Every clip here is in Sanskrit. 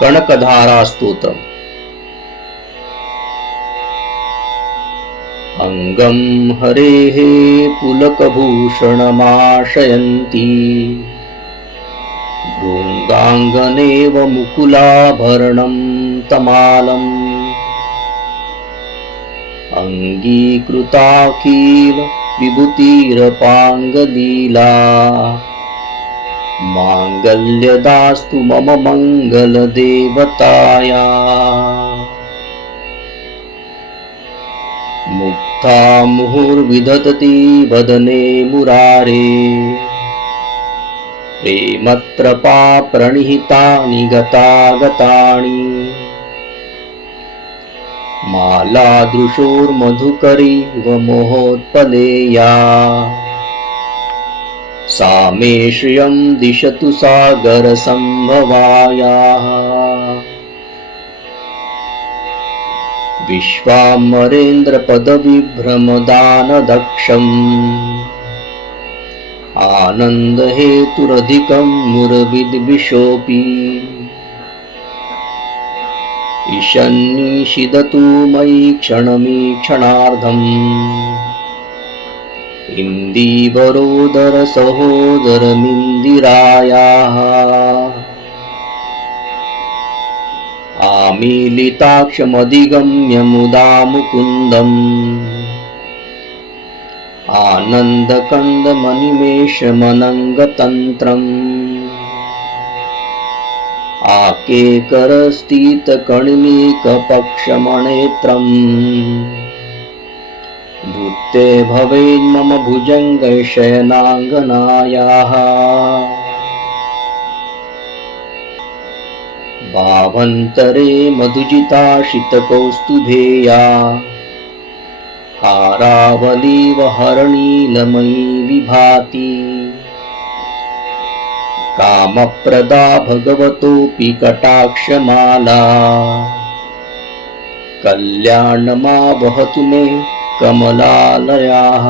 कनकधारास्तोत्रम्। अङ्गं हरेः पुलकभूषणमाशयन्ती। भृङ्गाङ्गनेव मुकुलाभरणं तमालम्। अङ्गीकृताखिल विभूतिरपाङ्गलीला माङ्गल्यदास्तु मम मङ्गलदेवताया मुक्ता मुहुर्विदधति वदने मुरारे। प्रेमत्रपा प्रणिहितानि गतागतानि। मालादृशोर्मधुकरीव मोहोत्पलेया सा मे श्रियं दिशतु सागरसम्भवायाः विश्वामरेन्द्रपदविभ्रमदानदक्षम् आनन्दहेतुरधिकं मुरविद्विषोऽपि। ईशन्निषिदतु मयि क्षणमीक्षणार्धम् इन्दीवरोदरसहोदरमिन्दिरायाः आमीलिताक्षमधिगम्य मुदा मुकुन्दम् आनन्दकन्दमनिमेषमनङ्गतन्त्रम्। आकेकरस्थितकणिनीकपक्षमणेत्रम् भूते भवेन्मम भुजङ्गशयनाङ्गनायाः भावन्तरे मधुजिताशितकौस्तुभेया हारावलीव हरणीलमयी विभाति। कामप्रदा भगवतोऽपि कटाक्षमाला। कल्याणमा वहतु मे कमलालयाः।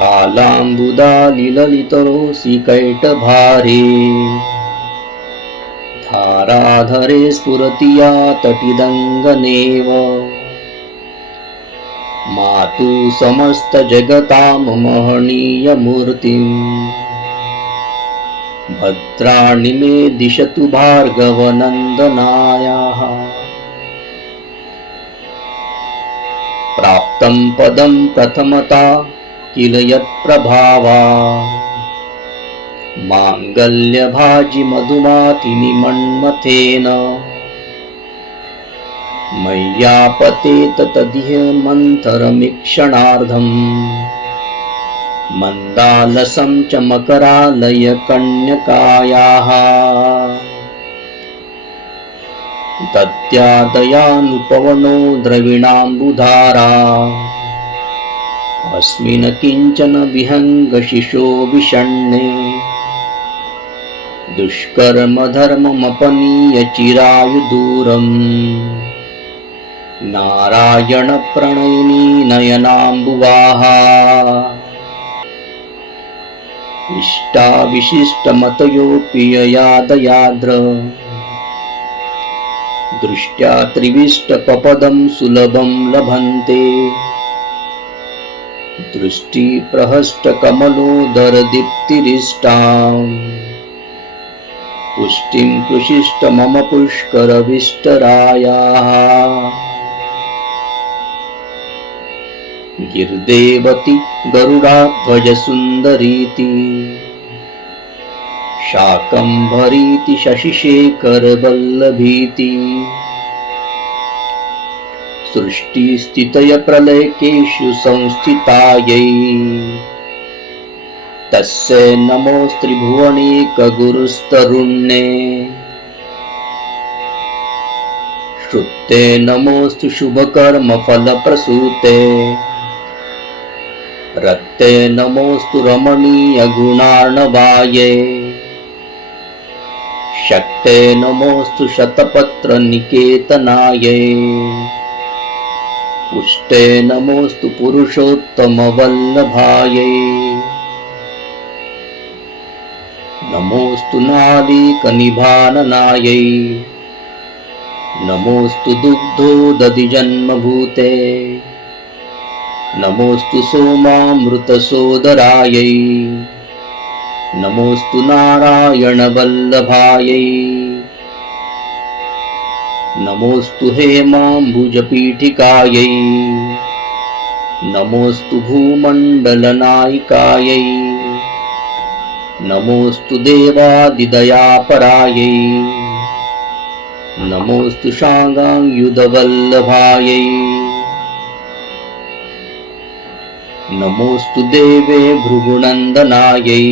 कालाम्बुदालिललितरोऽसि कैटभारे। धाराधरे स्फुरति या तटिदङ्गनेव। मातु समस्तजगतां महनीयमूर्तिम् भद्राणि मे दिशतु भार्गवनन्दनायाः प्राप्तं पदं प्रथमता किल यत्प्रभावा माङ्गल्यभाजि मधुमातिनि मन्मथेन मय्यापतेत तदिह मन्थरमीक्षणार्धम् मन्दालसं च मकरालयकन्यकायाः दत्यादयानुपवनो द्रविणाम्बुधारा। अस्मिन् किञ्चन विहङ्गशिशो विषण्णे। दुष्कर्मधर्ममपनीय चिरायुदूरम् नारायणप्रणयिनी नयनाम्बुवाः। इष्टाविशिष्टमतयोऽपि ययादयाद्र दृष्ट्या त्रिविष्टपपदं सुलभं लभन्ते। दृष्टिप्रहष्टकमलोदरदीप्तिरिष्टाम् पुष्टिं कृशिष्ट मम पुष्करविष्टरायाः। गिर्देवति गरुडाध्वजसुन्दरीति शाकम्भरीति शशिशेखरवल्लभीति। सृष्टिस्थितयप्रलयकेषु संस्थितायै। तस्य नमोस्त्रिभुवनेकगुरुस्तरुण्ये श्रुते नमोऽस्तु शुभकर्मफलप्रसूते। रक्ते नमोऽस्तु रमणीयगुणार्णवाये शक्ते नमोऽस्तु शतपत्रनिकेतनायै। पुष्टे नमोऽस्तु पुरुषोत्तमवल्लभायै। नमोऽस्तु नालीकनिभाननायै। नमोऽस्तु दुग्धोदधिजन्मभूते। नमोऽस्तु सोमामृतसोदरायै नमोऽस्तु नारायणवल्लभायै। नमोऽस्तु हेमाम्बुजपीठिकायै। नमोऽस्तु भूमण्डलनायिकायै। नमोऽस्तु देवादिदयापरायै। नमोऽस्तु शागाङ्युधवल्लभायै नमोऽस्तु देवे भृगुनन्दनायै।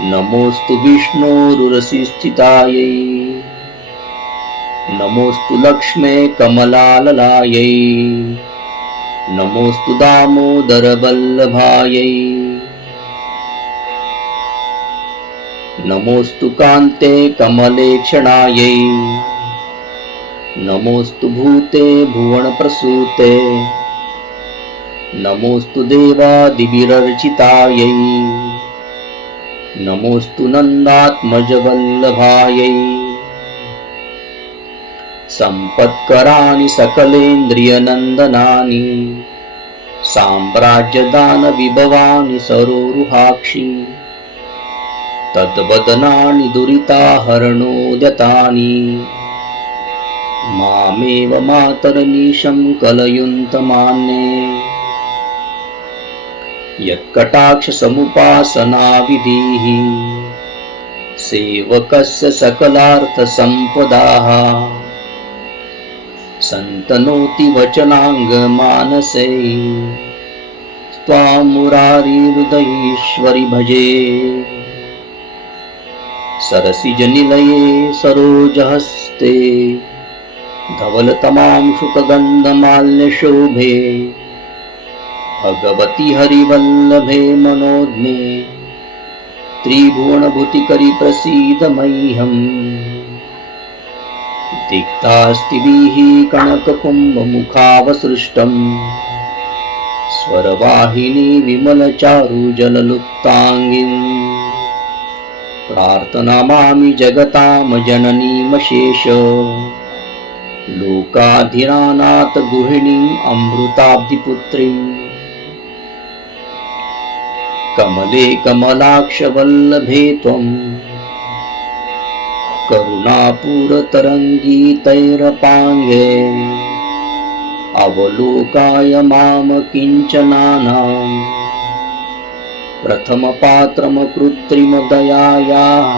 नमोऽस्तु विष्णोरुरसिस्थितायै। नमोऽस्तु लक्ष्मे कमलाललायै। नमोऽस्तु दामोदरवल्लभायै। नमोऽस्तु कान्ते कमलेक्षणायै। नमोऽस्तु भूते भुवनप्रसूते नमोऽस्तु देवादिविरर्चितायै नमोऽस्तु नन्दात्मजवल्लभायै। सम्पत्कराणि सकलेन्द्रियनन्दनानि। साम्राज्यदानविभवानि सरोरुहाक्षि। तद्वदनानि दुरिताहरणोद्यतानि। मामेव मातरनीशं कलयुन्तमान्ये यत्कटाक्षसमुपासनाविधिः। सेवकस्य सकलार्थसम्पदाः। सन्तनोति वचनाङ्गमानसे त्वां मुरारिहृदयीश्वरि भजे सरसिजनिलये सरोजहस्ते धवलतमां शुकगन्धमाल्यशोभे भगवति हरिवल्लभे मनोज्ञे त्रिभुवनभूतिकरि प्रसीद मह्यम् तिक्तास्तिभिः कणककुम्भमुखावसृष्टम् स्वरवाहिनी विमलचारुजललुप्ताङ्गिम्। प्रार्थनामामि जगतां जननीमशेष लोकाधिरानाथ गुहिणीम् अमृताब्धिपुत्रीम् कमले कमलाक्षवल्लभे त्वम् करुणापूरतरङ्गीतैरपाङ्गे। अवलोकाय माम किञ्चनानाम् प्रथमपात्रमकृत्रिमदयायाः।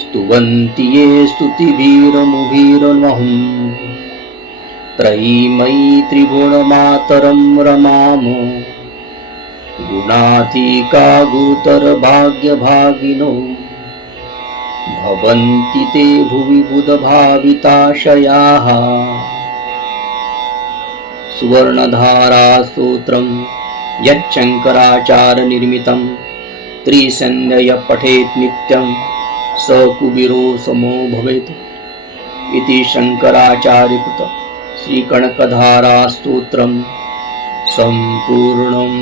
स्तुवन्ति ये स्तुतिभिरमुभिरमहम् त्रयीमयी त्रिभुवनमातरं रमाम गुणाधिका गुरुतरभाग्यभागिनो भवन्ति ते भुवि बुधभाविताशयाः। सुवर्णधारास्तोत्रं यच्शङ्कराचार्यनिर्मितं त्रिसन्ध्यय पठेत् नित्यं स कुबीरो समो भवेत्। इति शङ्कराचार्यकृत श्रीकणकधारास्तोत्रं सम्पूर्णम्